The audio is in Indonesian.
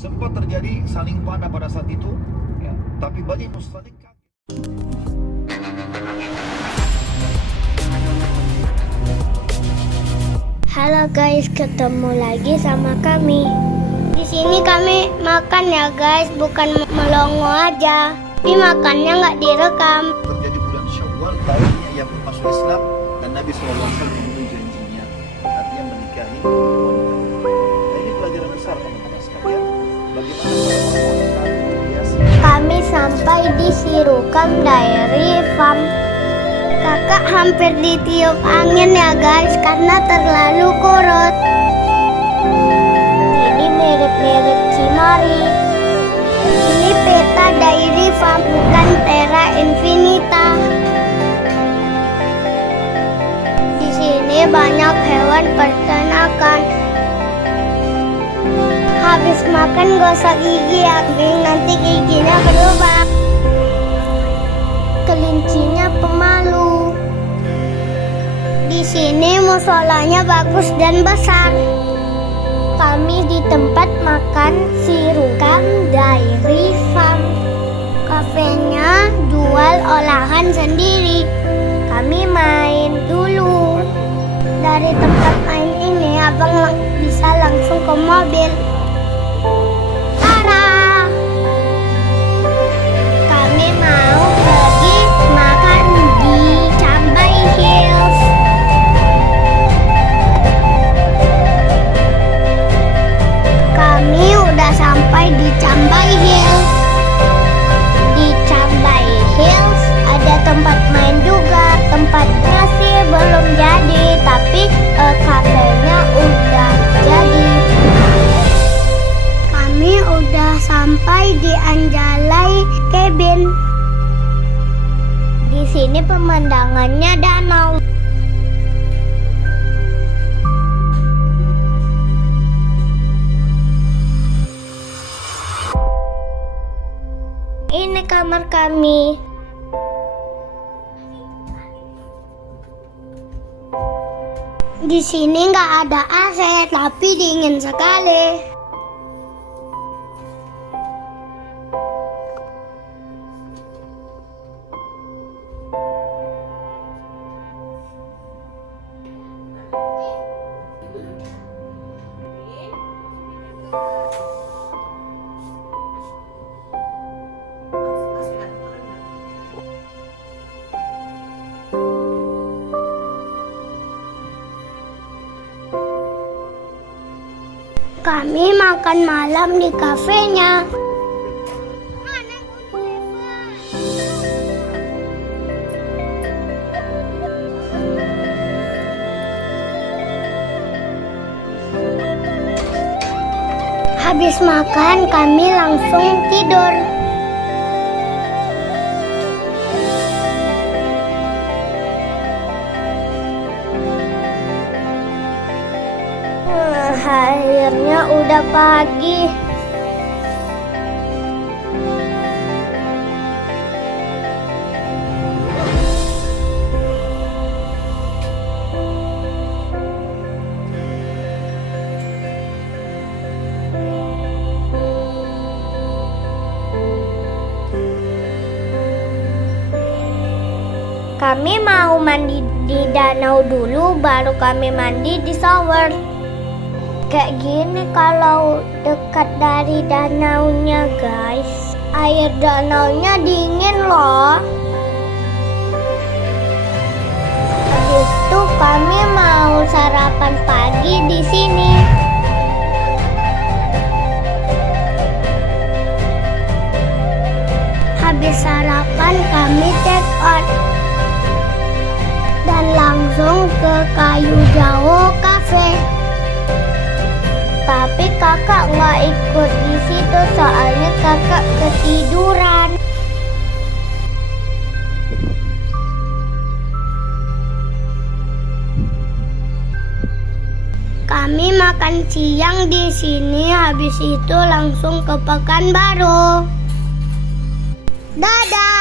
sempat terjadi saling panah pada saat itu, ya. Tapi Bani Mustalik kaget. Halo guys, ketemu lagi sama kami. Di sini kami makan ya guys, bukan melongo aja. Tapi makannya nggak direkam. Terjadi bulan Syawal tahunnya ia pun masuk Islam dan Nabi SAW memenuhi janjinya, artinya menikahi wanita. Nah, ini pelajaran besar teman-teman sekalian. Bagaimana wanita biasa. Kami sampai di Sirukam Dairy Farm. Kakak hampir ditiup angin ya guys karena terlalu kurut. Ini mirip-mirip Cimari. Ini Peta Dairy Farm, bukan Terra Infinita. Di sini banyak hewan peternakan. Habis makan gosok gigi ya, nanti giginya berubah. Kelincinya pemalu. Di sini musolanya bagus dan besar. Kami di tempat makan Sirukam Dairy Farm. Kafenya jual olahan sendiri. Kami main dulu. Dari tempat main ini abang bisa langsung ke mobil. Tara! Kami mau pergi makan di Cambai Hills. Kami udah sampai di Cambai Hills. Di Cambai Hills ada tempat main juga. Tempatnya sih belum jadi, tapi kafenya udah jadi. Kami udah sampai di Anjalai Cabin. Di sini pemandangannya danau. Ini kamar kami. Di sini nggak ada AC, tapi dingin sekali. Kami makan malam di kafenya. Habis makan kami langsung tidur. Akhirnya udah pagi. Kami mau mandi di danau dulu, baru kami mandi di shower. Kayak gini kalau dekat dari danaunya guys. Air danaunya dingin loh. Habis itu kami mau sarapan pagi di sini. Habis sarapan kami check out dan langsung ke Kayu Jawo Cafe. Tapi kakak nggak ikut di situ soalnya kakak ketiduran. Kami makan siang di sini, habis itu langsung ke Pekanbaru. Dadah.